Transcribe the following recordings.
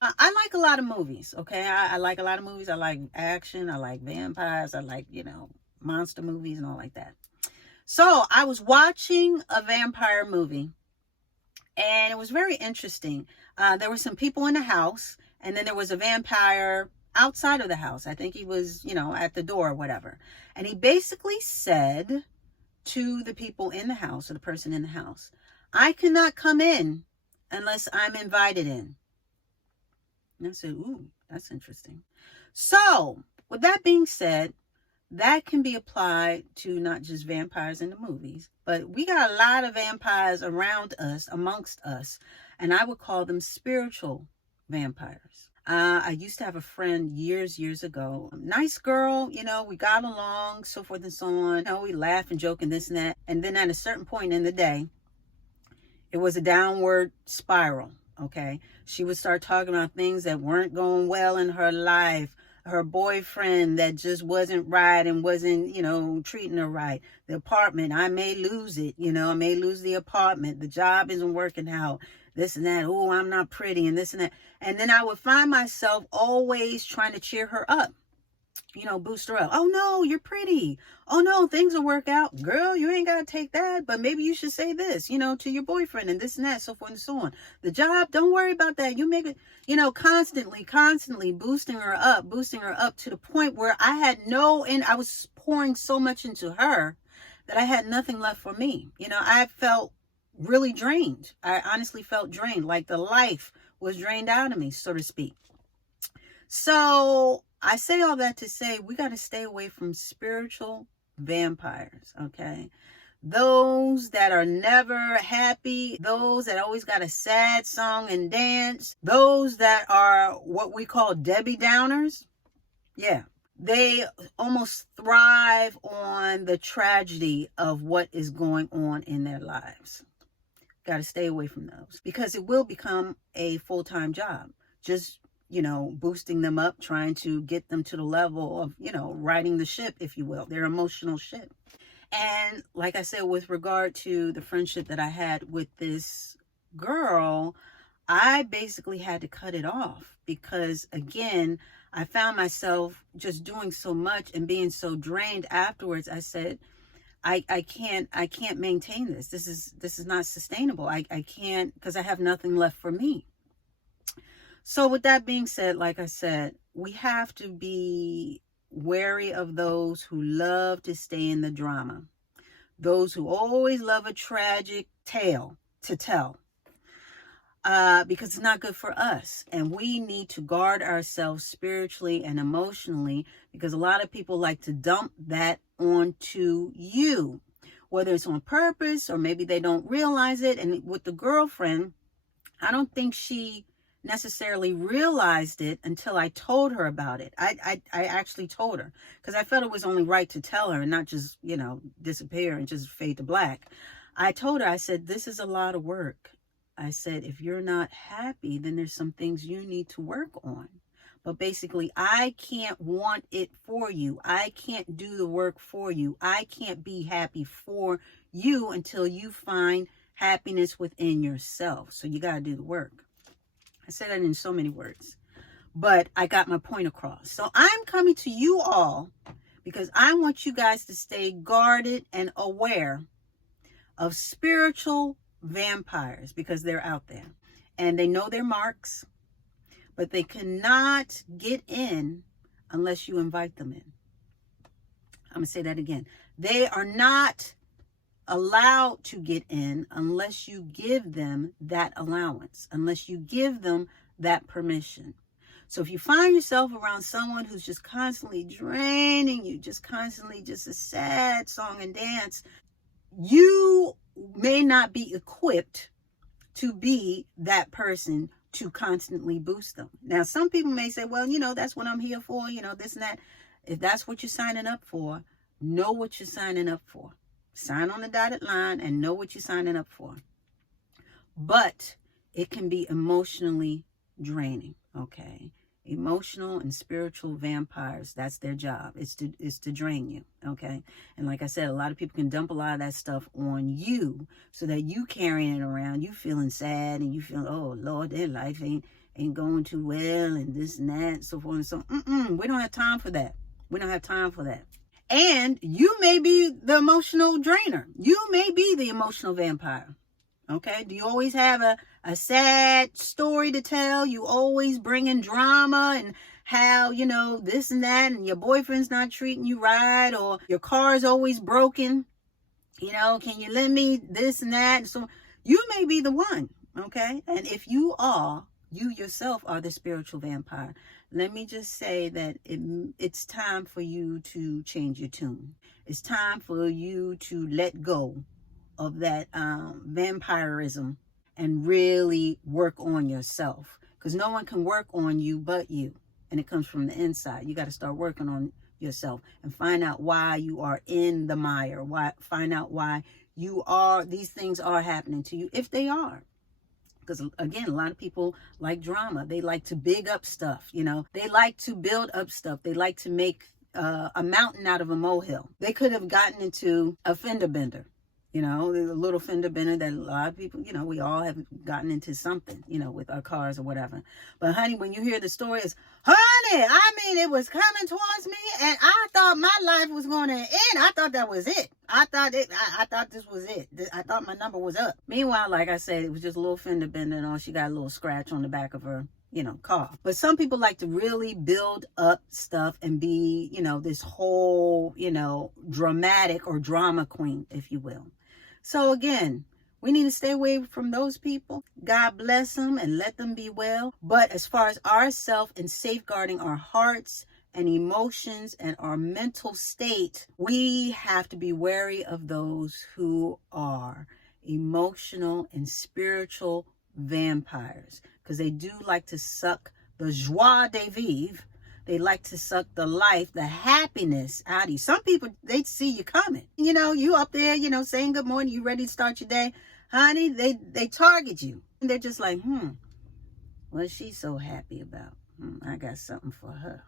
I like a lot of movies, okay? I like a lot of movies. I like action. I like vampires. I like, monster movies and all like that. So I was watching a vampire movie, and it was very interesting. There were some people in the house, and then there was a vampire outside of the house. I think he was, at the door or whatever. And he basically said to the people in the house, or the person in the house, I cannot come in unless I'm invited in. And I said, ooh, that's interesting. So, with that being said, that can be applied to not just vampires in the movies, but we got a lot of vampires around us, amongst us, and I would call them spiritual vampires. I used to have a friend years ago, nice girl, we got along, so forth and so on. We laugh and joke and this and that. And then at a certain point in the day, it was a downward spiral. Okay. She would start talking about things that weren't going well in her life. Her boyfriend that just wasn't right and wasn't, treating her right. The apartment, I may lose it. I may lose the apartment. The job isn't working out. This and that. Oh, I'm not pretty and this and that. And then I would find myself always trying to cheer her up. Boost her up. Oh no, you're pretty. Oh no, things will work out. Girl, you ain't got to take that, but maybe you should say this, to your boyfriend and this and that, so forth and so on. The job, don't worry about that. You make it, constantly boosting her up to the point where I was pouring so much into her that I had nothing left for me. I felt really drained. I honestly felt drained, like the life was drained out of me, so to speak. So I say all that to say we got to stay away from spiritual vampires, okay? Those that are never happy, those that always got a sad song and dance, those that are what we call Debbie Downers. Yeah, they almost thrive on the tragedy of what is going on in their lives. Got to stay away from those because it will become a full-time job. Just boosting them up, trying to get them to the level of, riding the ship, if you will, their emotional ship. And like I said, with regard to the friendship that I had with this girl, I basically had to cut it off because, again, I found myself just doing so much and being so drained afterwards. I said, I can't maintain this. This is not sustainable. I can't, because I have nothing left for me. So with that being said, like I said, we have to be wary of those who love to stay in the drama. Those who always love a tragic tale to tell. Because it's not good for us. And we need to guard ourselves spiritually and emotionally because a lot of people like to dump that onto you. Whether it's on purpose or maybe they don't realize it. And with the girlfriend, I don't think she necessarily realized it until I told her about it. I actually told her because I felt it was only right to tell her and not just, disappear and just fade to black. I told her, I said, this is a lot of work. I said, if you're not happy, then there's some things you need to work on. But basically, I can't want it for you. I can't do the work for you. I can't be happy for you until you find happiness within yourself. So you got to do the work. I said that in so many words, but I got my point across. So I'm coming to you all because I want you guys to stay guarded and aware of spiritual vampires because they're out there and they know their marks, but they cannot get in unless you invite them in. I'm going to say that again. They are not allowed to get in unless you give them that allowance, unless you give them that permission. So if you find yourself around someone who's just constantly draining you, just constantly just a sad song and dance, you may not be equipped to be that person to constantly boost them. Now, some people may say, well, that's what I'm here for, this and that. If that's what you're signing up for, know what you're signing up for. Sign on the dotted line and know what you're signing up for. But it can be emotionally draining, okay? Emotional and spiritual vampires, that's their job. It's to drain you, okay? And like I said, a lot of people can dump a lot of that stuff on you so that you carrying it around, you feeling sad and you feel, oh, Lord, their life ain't ain't going too well and this and that and so forth and so we don't have time for that. We don't have time for that. And you may be the emotional drainer. You may be the emotional vampire. Okay? Do you always have a sad story to tell? You always bring in drama and how, this and that, and your boyfriend's not treating you right, or your car's always broken. Can you lend me this and that? And so you may be the one. Okay? And if you are, you yourself are the spiritual vampire. Let me just say that it's time for you to change your tune. It's time for you to let go of that vampirism and really work on yourself. Because no one can work on you but you. And it comes from the inside. You got to start working on yourself and find out why you are in the mire. Find out why these things are happening to you, if they are. Because again, a lot of people like drama. They like to big up stuff, They like to build up stuff. They like to make a mountain out of a molehill. They could have gotten into a fender bender, a little fender bender that a lot of people, we all have gotten into something, with our cars or whatever. But honey, when you hear the story, it's, honey, it was coming towards me and I thought my life was going to end. I thought that was it. I thought this was it. I thought my number was up. Meanwhile, like I said, it was just a little fender bender and all. She got a little scratch on the back of her, car. But some people like to really build up stuff and be, this whole, dramatic or drama queen, if you will. So again, we need to stay away from those people. God bless them and let them be well. But as far as ourselves and safeguarding our hearts and emotions and our mental state, we have to be wary of those who are emotional and spiritual vampires, because they do like to suck the joie de vivre. They like to suck the life, the happiness out of you. Some people, they see you coming. You up there, saying good morning, you ready to start your day. Honey, they target you. And they're just like, what's she so happy about? I got something for her.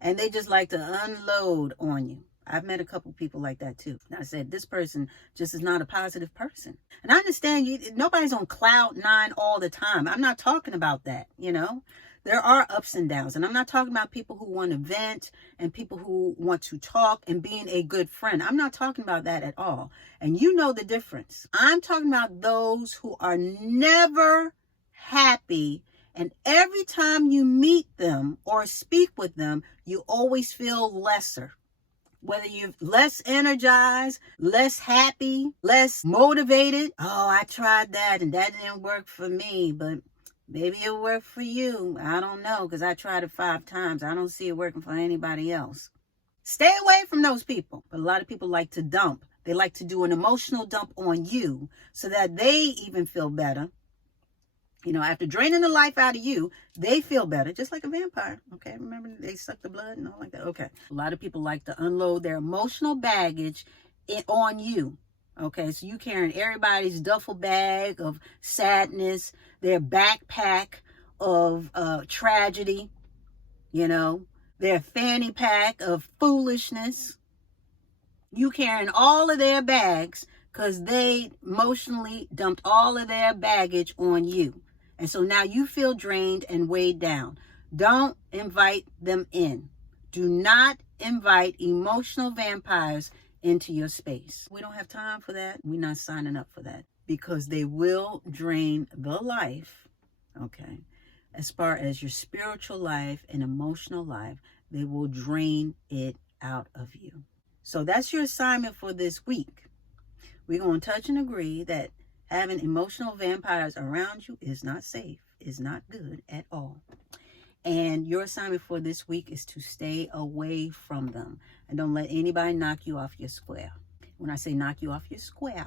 And they just like to unload on you. I've met a couple people like that too. And I said, this person just is not a positive person. And I understand nobody's on cloud 9 all the time. I'm not talking about that, There are ups and downs. And I'm not talking about people who want to vent and people who want to talk and being a good friend. I'm not talking about that at all. And you know the difference. I'm talking about those who are never happy. And every time you meet them or speak with them, you always feel lesser. Whether you're less energized, less happy, less motivated. Oh, I tried that and that didn't work for me, but maybe it'll work for you. I don't know, because I tried it 5 times. I don't see it working for anybody else. Stay away from those people. But a lot of people like to dump. They like to do an emotional dump on you so that they even feel better. After draining the life out of you, they feel better, just like a vampire. Okay, remember they suck the blood and all like that? Okay. A lot of people like to unload their emotional baggage on you. Okay, so you carrying everybody's duffel bag of sadness, their backpack of tragedy, their fanny pack of foolishness. You carrying all of their bags because they emotionally dumped all of their baggage on you. And so now you feel drained and weighed down. Don't invite them in. Do not invite emotional vampires into your space. We don't have time for that. We're not signing up for that, because they will drain the life, okay? As far as your spiritual life and emotional life, they will drain it out of you. So that's your assignment for this week. We're going to touch and agree that having emotional vampires around you is not safe, is not good at all. And your assignment for this week is to stay away from them. And don't let anybody knock you off your square. When I say knock you off your square,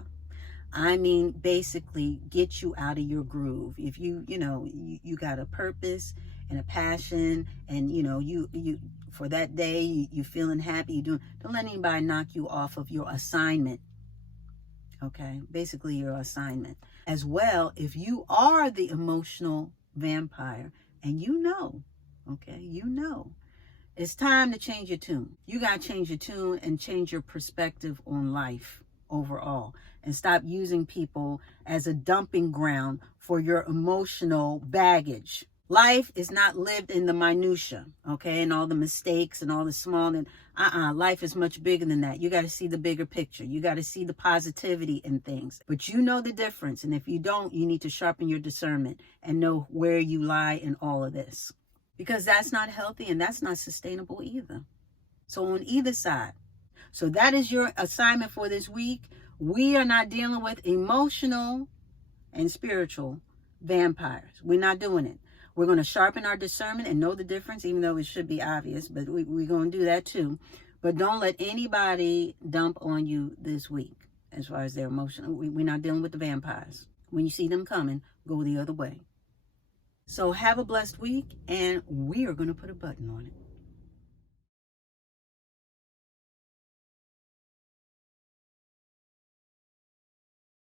I mean basically get you out of your groove. If you got a purpose and a passion, and you for that day you feeling happy, don't let anybody knock you off of your assignment. Okay, basically your assignment. As well, if you are the emotional vampire and it's time to change your tune. You got to change your tune and change your perspective on life overall, and stop using people as a dumping ground for your emotional baggage. Life is not lived in the minutia, okay, and all the mistakes and all the small and life is much bigger than that. You got to see the bigger picture. You got to see the positivity in things. But you know the difference, and if you don't, you need to sharpen your discernment and know where you lie in all of this, because that's not healthy and that's not sustainable either. So on either side. So that is your assignment for this week. We are not dealing with emotional and spiritual vampires. We're not doing it. We're going to sharpen our discernment and know the difference, even though it should be obvious, but we're going to do that too. But don't let anybody dump on you this week as far as their emotional. We're not dealing with the vampires. When you see them coming, go the other way. So have a blessed week, and we are going to put a button on it.